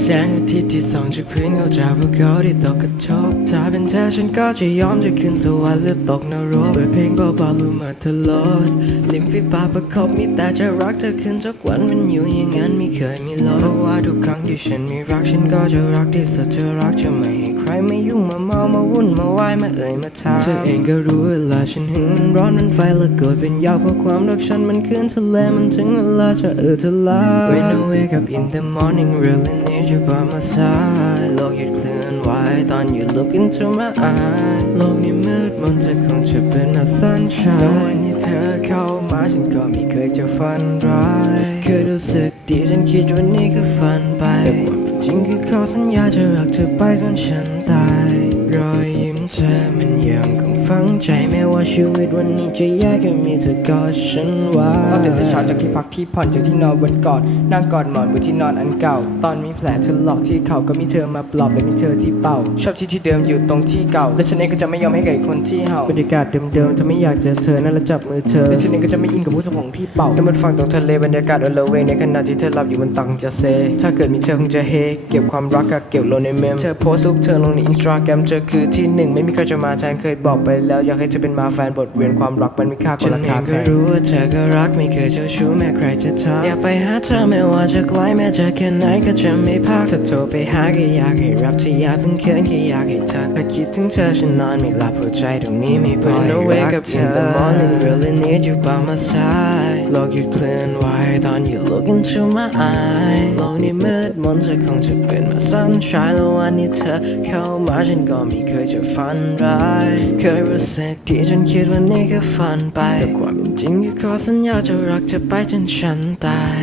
แสงอาทิตย์ที่ส่องจากพื้นเขาจากภูเขาที่ตกกระทบถ้าเป็นเธอฉันก็จะยอมจะขึ้นสวรรค์หรือตกนรกเปิดเพลงเบาๆเพื่อมาตลอดลิ้มฝีปากประคบมีแต่จะรักเธอขึ้นทุกวันมันอยู่อย่างนั้นไม่เคยมีลดเพราะว่าทุกครั้งที่ฉันมีรักฉันก็จะรักที่สุดจะรักจะไม่ให้ใครมายุ่งมาเมามาวุ่นมาว่ายมาเอ่ยมาทาเธอเองก็รู้เวลาฉันหึงมันร้อนมันไฟและเกิดเป็นยาวเพราะความรักฉันมันขึ้นทะเลมันถึงเวลาจะเออทลา When I wake up in the morning really need you by my side โลกหยุดเคลื่อนไหวตอน you look into my eyes โลกนี้มืดมนจะคงจะเป็น a sunshine แต่วันที่เธอเข้ามาฉันก็ไม่เคยจะฝันร้ายเคยรู้สึกดีฉันคิดว่านี่คือฝันไปแต่ความเป็นจริงคือเขาสัญญาจะรักเธอไปจนฉันตายรอย เธอมันยังคงฝังใจแม้ว่าชีวิตวันนี้จะแย่แค่มีเธอกอดฉันไว้ตอนตื่นแต่เช้าจากที่พักที่ผ่อนจากที่นอนบนกอดนั่งกอดหมอนบนที่นอนอันเก่า ตอนมีแผลถลอกที่เข่าก็มีเธอมาปลอบและมีเธอที่เป่า ชอบที่ที่เดิมอยู่ตรงที่เก่า และฉันเองก็จะไม่ยอมให้กับอีกคนที่เห่าบรรยากาศเดิมๆทำให้อยากเจอเธอนั่นและจับมือเธอและฉันเองก็จะไม่อินกับผู้สมองที่เป่าแล้วมันฟังตรงทะเลบรรยากาศอลเวในขณะที่เธอหลับอยู่บนตังจะเซ ถ้าเกิดมีเธอคงจะเฮเก็บความรักกับเก็บลงในเมมเธอโพสต์รูปเธอลงในอินสตาแกรมเธอคือที่หนึ่งไม่มีใครจะมาแทนเคยบอกไปแล้วอยากให้เธอเป็นมาแฟนบทเรียนความรักมันมีค่ากฉัว่านราเอคางแพก็งรู้ว่าเธอก็รักไม่เคยเจ้าชู้แม้ใครจะทักอยากไปหาเธอไม่ว่าจะไกลแม้จะแค่ไหนก็จะไม่พักถ้าโทรไปหาก็อยากให้รับที่อยากเพิ่งเขินแค่อยากให้ทักถ้าคิดถึงเธอฉันนอนไม่หลับหัวใจตรงนี้ไม่ปล่อย When I wake up in the morning really need you by my side โลกหยุดเคลื่อนไหวตอน you look into my eye โลกนี้มืดมนจะคงจะเป็นมา sunshine แล้ววันนี้เธอเข้ามาฉันก็ไม่เคยจะฝันร้าย เคยรู้สึกที่ฉันคิดว่านี่คือฝันไป แต่ความเป็นจริงคือขอสัญญาจะรักเธอไปจนฉันตาย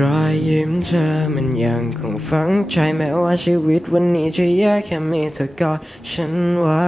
รอยยิ้มเธอมันยังคงฝังใจแม้ว่าชีวิตวันนี้จะแย่แค่มีเธอกอดฉันไว้